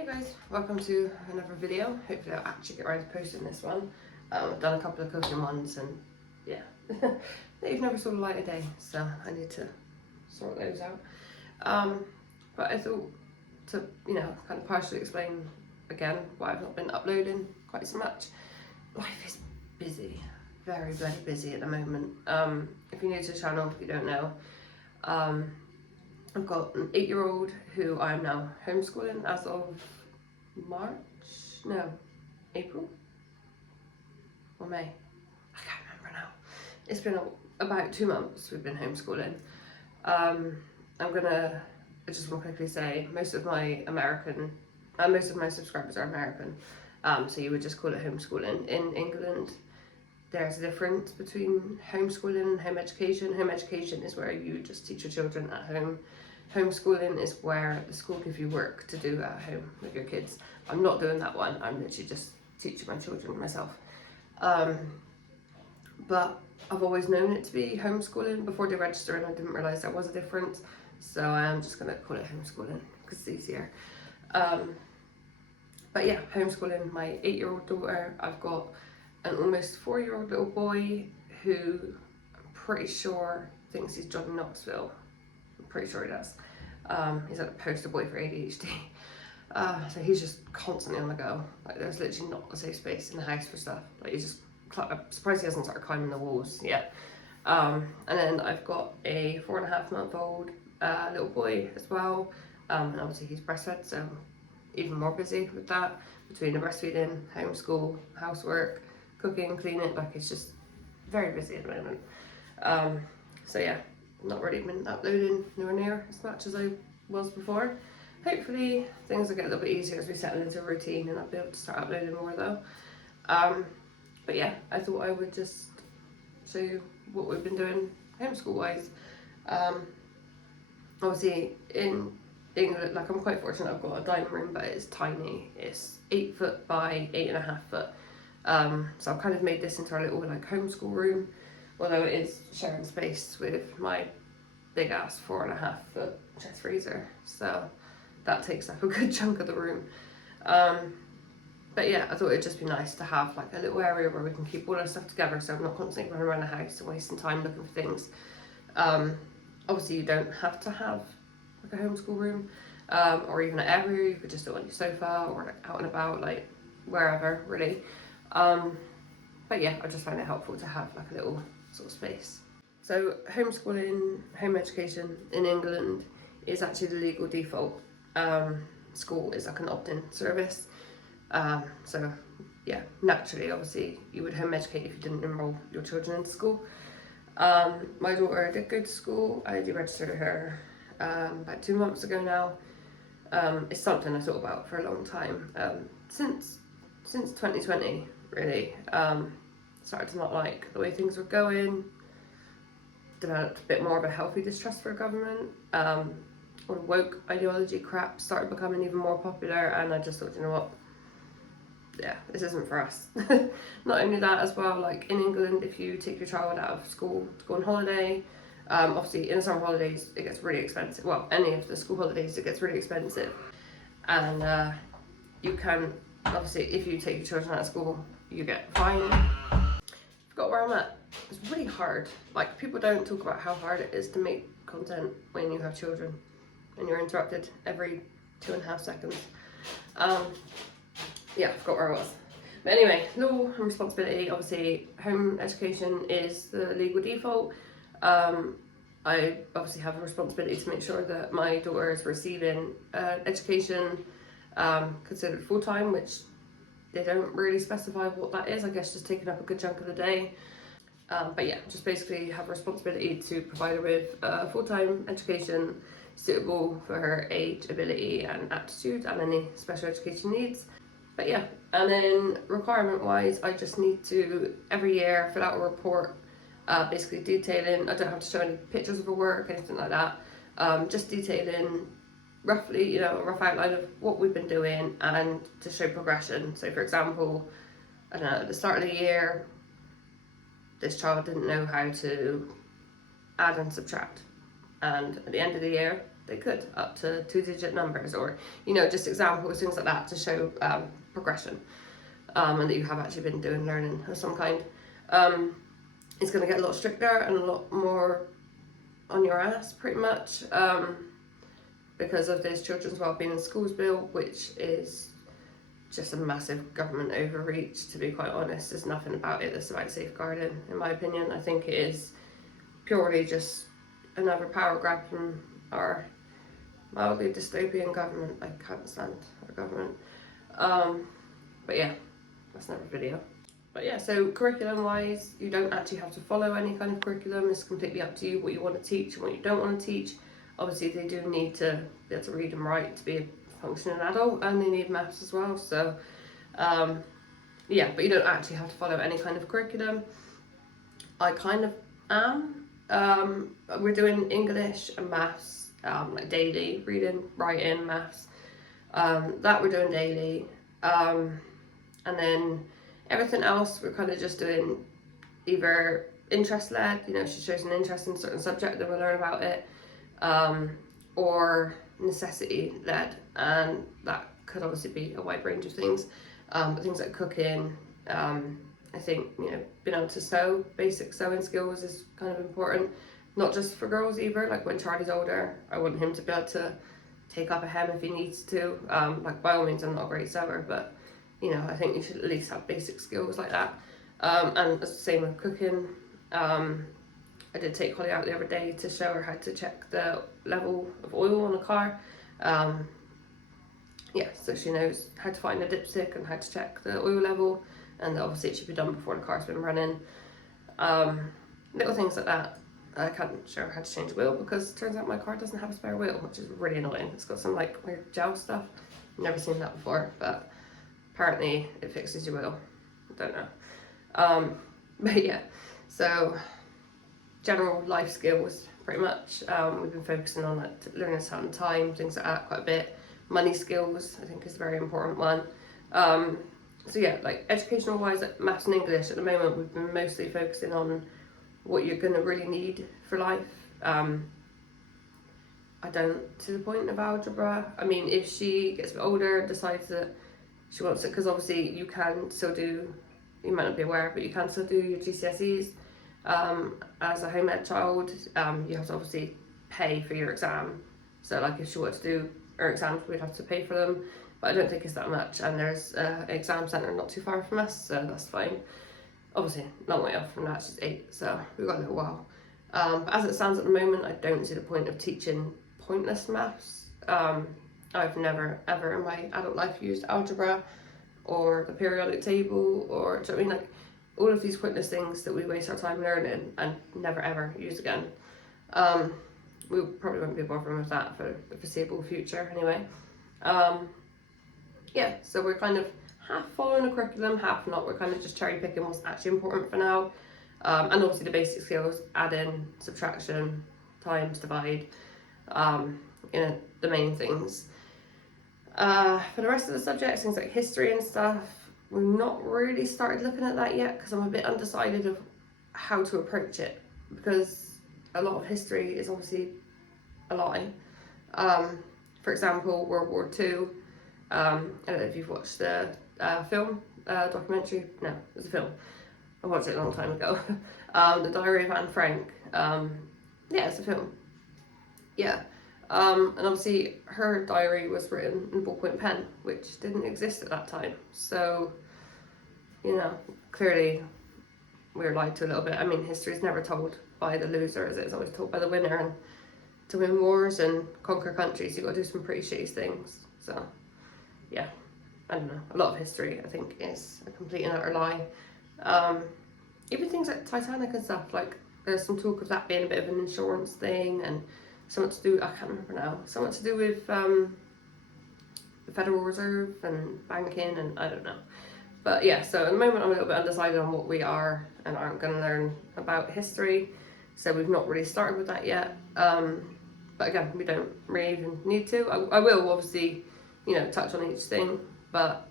Hey guys, welcome to another video. Hopefully I'll actually get around to posting this one. I've done a couple of cooking ones and yeah, they've never saw the light of day, so I need to sort those out. But I thought to, kind of partially explain again why I've not been uploading quite so much. Life is busy, very bloody busy at the moment. If you're new to the channel, if you don't know, I've got an 8-year-old who I'm now homeschooling as of April or May. I can't remember now. It's been about 2 months we've been homeschooling. I just want to quickly say most of my subscribers are American. So you would just call it homeschooling. In England, there's a difference between homeschooling and home education. Home education is where you just teach your children at home. Homeschooling is where the school gives you work to do at home with your kids. I'm not doing that one. I'm literally just teaching my children myself. But I've always known it to be homeschooling before they register, and I didn't realise there was a difference. So I am just going to call it homeschooling because it's easier. But yeah, homeschooling my 8-year-old daughter. I've got an almost 4-year-old little boy who I'm pretty sure thinks he's Johnny Knoxville. I'm pretty sure he does. He's like a poster boy for ADHD. So he's just constantly on the go. Like there's literally not a safe space in the house for stuff. Like he's just, I'm surprised he hasn't started climbing the walls yet. And then I've got a 4.5-month-old little boy as well. And obviously he's breastfed, so even more busy with that. Between the breastfeeding, homeschool, housework, cooking, cleaning, like it's just very busy at the moment. So yeah, not really been uploading nowhere near as much as I was before. Hopefully things will get a little bit easier as we settle into a routine and I'll be able to start uploading more though. But yeah, I thought I would just show you what we've been doing homeschool wise. Obviously in England, like I'm quite fortunate, I've got a dining room, but it's tiny. It's 8 foot by 8.5 foot. So I've kind of made this into our little like homeschool room, although it is sharing space with my big ass 4.5 foot chest freezer. So that takes up a good chunk of the room. But yeah, I thought it'd just be nice to have like a little area where we can keep all our stuff together, so I'm not constantly running around the house and wasting time looking for things. Obviously you don't have to have like a homeschool room, or even an area. You could just do it on your sofa or like out and about, like wherever really. But yeah, I just find it helpful to have like a little sort of space. So homeschooling, home education in England is actually the legal default. School is like an opt-in service. So yeah, naturally, obviously, you would home educate if you didn't enroll your children into school. My daughter did go to school. I deregistered her about 2 months ago now. It's something I thought about for a long time. Since 2020, really. Started to not like the way things were going. Developed a bit more of a healthy distrust for government. All the woke ideology crap started becoming even more popular, and I just thought, you know what? Yeah, this isn't for us. Not only that as well, like in England, if you take your child out of school to go on holiday, obviously in the summer holidays it gets really expensive. Well, any of the school holidays it gets really expensive, and you can obviously, if you take your children out of school, you get fined. Forgot where I'm at. It's really hard. Like people don't talk about how hard it is to make content when you have children and you're interrupted every 2.5 seconds. Yeah, I forgot where I was. But anyway, law and responsibility. Obviously, home education is the legal default. I obviously have a responsibility to make sure that my daughter is receiving education considered full-time, which they don't really specify what that is. I guess just taking up a good chunk of the day. But yeah, just basically have a responsibility to provide her with full-time education suitable for her age, ability and aptitude and any special education needs. But yeah, and then requirement wise, I just need to every year fill out a report basically detailing, I don't have to show any pictures of her work, anything like that, just detailing roughly, a rough outline of what we've been doing and to show progression. So for example, I don't know, at the start of the year, this child didn't know how to add and subtract, and at the end of the year they could, up to 2-digit numbers, or, you know, just examples, things like that to show progression, and that you have actually been doing learning of some kind. It's going to get a lot stricter and a lot more on your ass, pretty much, because of this Children's Wellbeing in Schools Bill, which is just a massive government overreach, to be quite honest. There's nothing about it that's about safeguarding, in my opinion. I think it is purely just another power grab from our mildly dystopian government. I can't stand our government. But yeah, that's another video. But yeah, so curriculum wise, you don't actually have to follow any kind of curriculum. It's completely up to you what you want to teach and what you don't want to teach. Obviously they do need to be able to read and write to be a functioning adult, and they need maths as well, so yeah, but you don't actually have to follow any kind of curriculum. I kind of am. We're doing English and maths, like daily, reading, writing, maths, that we're doing daily, and then everything else we're kind of just doing either interest led, you know, she shows an interest in a certain subject, then we'll learn about it, or necessity led, and that could obviously be a wide range of things, but things like cooking, I think, you know, being able to sew, basic sewing skills is kind of important, not just for girls either. Like when Charlie's older, I want him to be able to take up a hem if he needs to, like by all means I'm not a great sewer, but you know, I think you should at least have basic skills like that, and it's the same with cooking. I did take Holly out the other day to show her how to check the level of oil on a car. Yeah, so she knows how to find a dipstick and how to check the oil level, and obviously it should be done before the car's been running. Little things like that. I can't show her how to change the wheel because it turns out my car doesn't have a spare wheel, which is really annoying. It's got some like weird gel stuff. Never seen that before, but apparently it fixes your wheel. I don't know. But yeah, so general life skills, pretty much. We've been focusing on like learning to tell time, things like that quite a bit. Money skills, I think, is a very important one. So yeah, like educational wise, like maths and English at the moment, we've been mostly focusing on what you're going to really need for life. I don't see the point of algebra. I mean, if she gets a bit older, decides that she wants it, because obviously you can still do, you might not be aware, but you can still do your GCSEs. As a home ed child, you have to obviously pay for your exam. So like if she wanted to do her exams, we'd have to pay for them. But I don't think it's that much, and there's an exam centre not too far from us, so that's fine. Obviously, long way off from that, she's 8, so we've got a little while. But as it stands at the moment, I don't see the point of teaching pointless maths. I've never ever in my adult life used algebra or the periodic table, or, do you know what I mean, like all of these pointless things that we waste our time learning and never ever use again. We probably won't be bothering with that for the foreseeable future anyway. Yeah, so we're kind of half following a curriculum, half not. We're kind of just cherry picking what's actually important for now. And obviously the basic skills, adding, subtraction, times, divide, you know, the main things. For the rest of the subjects, things like history and stuff, we've not really started looking at that yet because I'm a bit undecided of how to approach it, because a lot of history is obviously a lie. For example, World War II, I don't know if you've watched the film, documentary, no, it was a film, I watched it a long time ago. The Diary of Anne Frank, yeah, it's a film, yeah. And obviously her diary was written in ballpoint pen, which didn't exist at that time. So, you know, clearly we were lied to a little bit. I mean, history is never told by the loser, as it's always told by the winner. And to win wars and conquer countries, you've got to do some pretty shitty things. So, yeah, I don't know. A lot of history, I think, is a complete and utter lie. Even things like Titanic and stuff, like there's some talk of that being a bit of an insurance thing, and something to do, I can't remember now, something to do with the Federal Reserve and banking, and I don't know. But yeah, so at the moment I'm a little bit undecided on what we are and aren't going to learn about history, so we've not really started with that yet. But again, we don't really even need to. I will obviously, you know, touch on each thing, but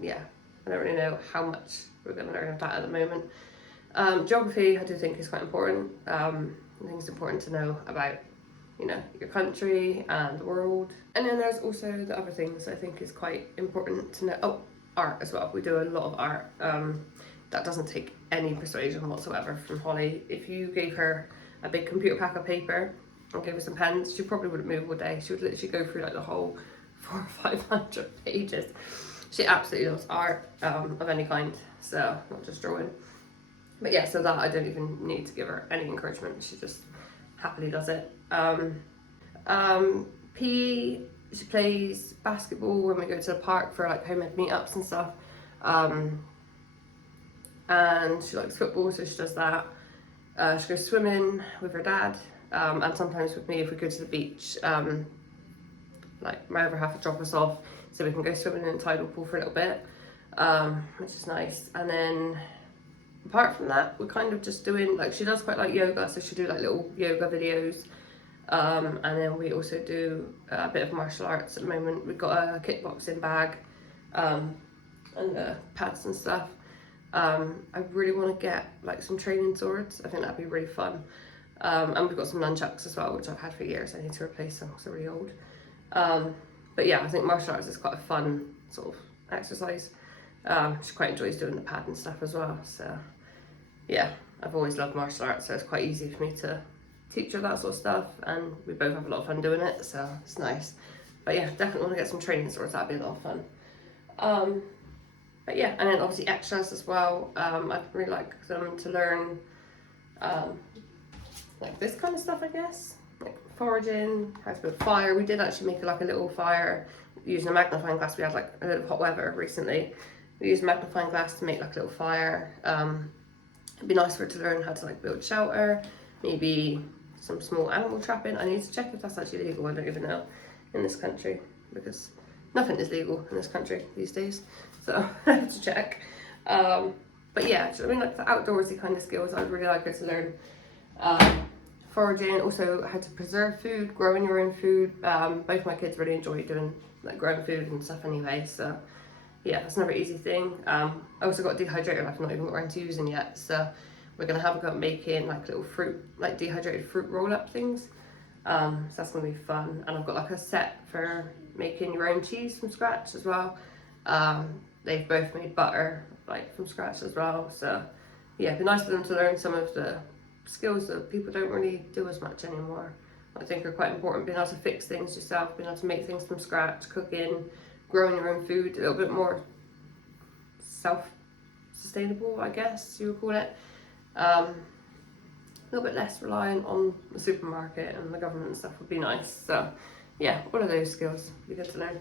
yeah, I don't really know how much we're going to learn of that at the moment. Geography I do think is quite important. I think it's important to know about you know, your country and the world. And then there's also the other things I think is quite important to know. Oh, art as well. We do a lot of art. That doesn't take any persuasion whatsoever from Holly. If you gave her a big computer pack of paper and gave her some pens, she probably wouldn't move all day. She would literally go through like the whole 400 or 500 pages. She absolutely loves art of any kind, so not just drawing. But yeah, so that I don't even need to give her any encouragement. She just happily does it. PE, she plays basketball when we go to the park for like home ed meetups and stuff. And she likes football, so she does that. She goes swimming with her dad, and sometimes with me if we go to the beach. Like my other half will drop us off so we can go swimming in the tidal pool for a little bit, which is nice. And then apart from that, we're kind of just doing, like, she does quite like yoga, so she do like little yoga videos. And then we also do a bit of martial arts at the moment. We've got a kickboxing bag, and pads and stuff. I really want to get like some training swords. I think that'd be really fun. And we've got some nunchucks as well, which I've had for years. I need to replace them because they're really old. But yeah, I think martial arts is quite a fun sort of exercise. She quite enjoys doing the pad and stuff as well. So yeah, I've always loved martial arts, so it's quite easy for me to teach her that sort of stuff, and we both have a lot of fun doing it, so it's nice. But yeah, definitely want to get some training swords. That'd be a lot of fun. But yeah, and then obviously extras as well. I'd really like them to learn like this kind of stuff, I guess, like foraging, how to build a fire. We did actually make like a little fire using a magnifying glass. We had like a little hot weather recently. We used a magnifying glass to make like a little fire. It'd be nice for her to learn how to like build shelter, maybe some small animal trapping. I need to check if that's actually legal. I don't even know in this country, because nothing is legal in this country these days, so I have to check. But yeah, I mean, like the outdoorsy kind of skills I'd really like her to learn. Foraging, also how to preserve food, growing your own food. Both my kids really enjoy doing like growing food and stuff anyway, so yeah, that's another easy thing. I also got a dehydrator I've not even got around to using yet, so we're gonna have a go at making like little fruit, like dehydrated fruit roll-up things. So that's gonna be fun. And I've got like a set for making your own cheese from scratch as well. They've both made butter like from scratch as well. So yeah, it'd be nice for them to learn some of the skills that people don't really do as much anymore. I think are quite important. Being able to fix things yourself, being able to make things from scratch, cooking, growing your own food, a little bit more self-sustainable, I guess you would call it. A little bit less reliant on the supermarket and the government and stuff would be nice. So yeah, one of those skills would be good to learn.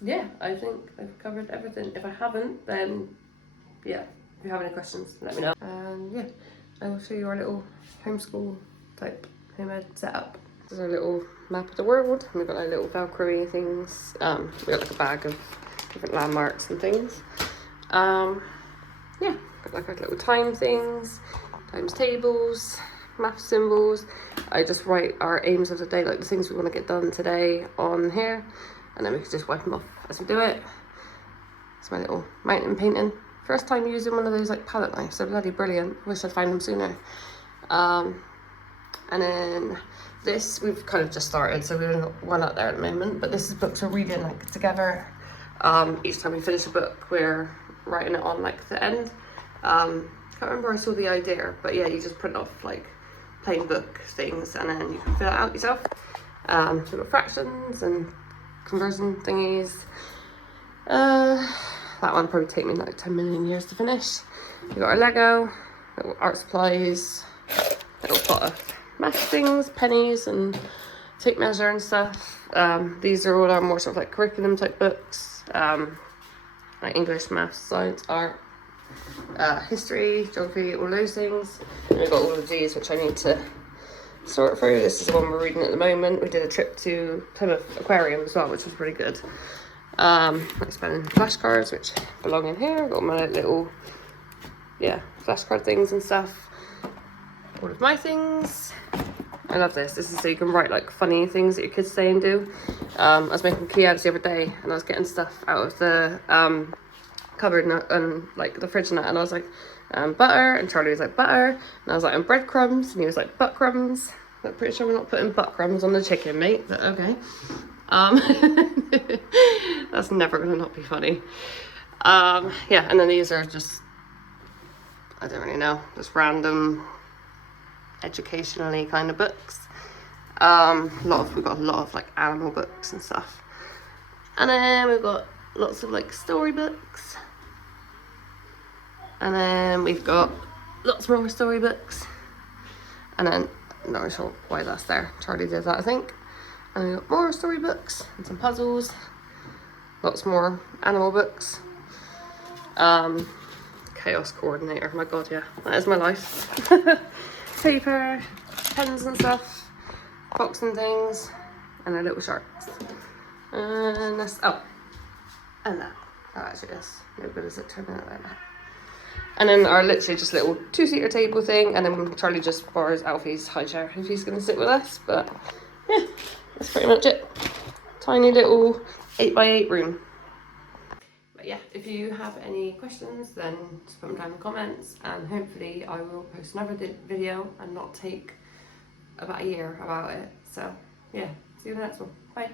Yeah, I think I've covered everything. If I haven't, then yeah, if you have any questions, let me know. And yeah, I will show you our little homeschool type home ed setup. This is our little map of the world. We've got our little Velcro things. We've got like a bag of different landmarks and things. Yeah, got like our little time things, times tables, math symbols. I just write our aims of the day, like the things we want to get done today on here, and then we can just wipe them off as we do it. It's my little mountain painting. First time using one of those like palette knives, they're bloody brilliant. Wish I'd found them sooner. And then this, we've kind of just started, so we're not one out there at the moment, but this is books we're reading like together. Each time we finish a book, we're writing it on like the end. Can't remember where I saw the idea, but yeah, you just print off like plain book things and then you can fill it out yourself. So we've got fractions and conversion thingies. That one probably take me like 10 million years to finish. We've got our Lego, little art supplies, little pot of math things, pennies and tape measure and stuff. These are all our more sort of like curriculum type books, like English, maths, science, art, history, geography, all those things. And we've got all of these which I need to sort through. This is the one we're reading at the moment. We did a trip to Plymouth Aquarium as well, which was pretty good. Like spelling flashcards which belong in here. I've got my little flashcard things and stuff. All of my things. I love this. This is so you can write like funny things that your kids say and do. I was making key ads the other day and I was getting stuff out of the cupboard and like the fridge and that, and I was like, butter, and Charlie was like, butter, and I was like, and breadcrumbs, and he was like, butt crumbs. I'm pretty sure we're not putting butt crumbs on the chicken, mate, but okay. That's never gonna not be funny. Yeah, and then these are just, I don't really know, just random educationally kind of books. We've got a lot of like animal books and stuff. And then we've got lots of like storybooks. And then we've got lots more storybooks. And then, not sure why that's there. Charlie did that, I think. And we've got more storybooks and some puzzles. Lots more animal books. Chaos coordinator, my god, yeah, that is my life. Paper, pens and stuff, boxing things, and their little sharks. And that's, oh, and that. Oh, actually, yes, no good as it turned out like that. And then our literally just little 2-seater table thing, and then Charlie just borrows Alfie's high chair if he's going to sit with us. But yeah, that's pretty much it. Tiny little 8x8 room. But yeah, if you have any questions, then just put them down in the comments, and hopefully I will post another video and not take about a year about it. So yeah, see you in the next one. Bye.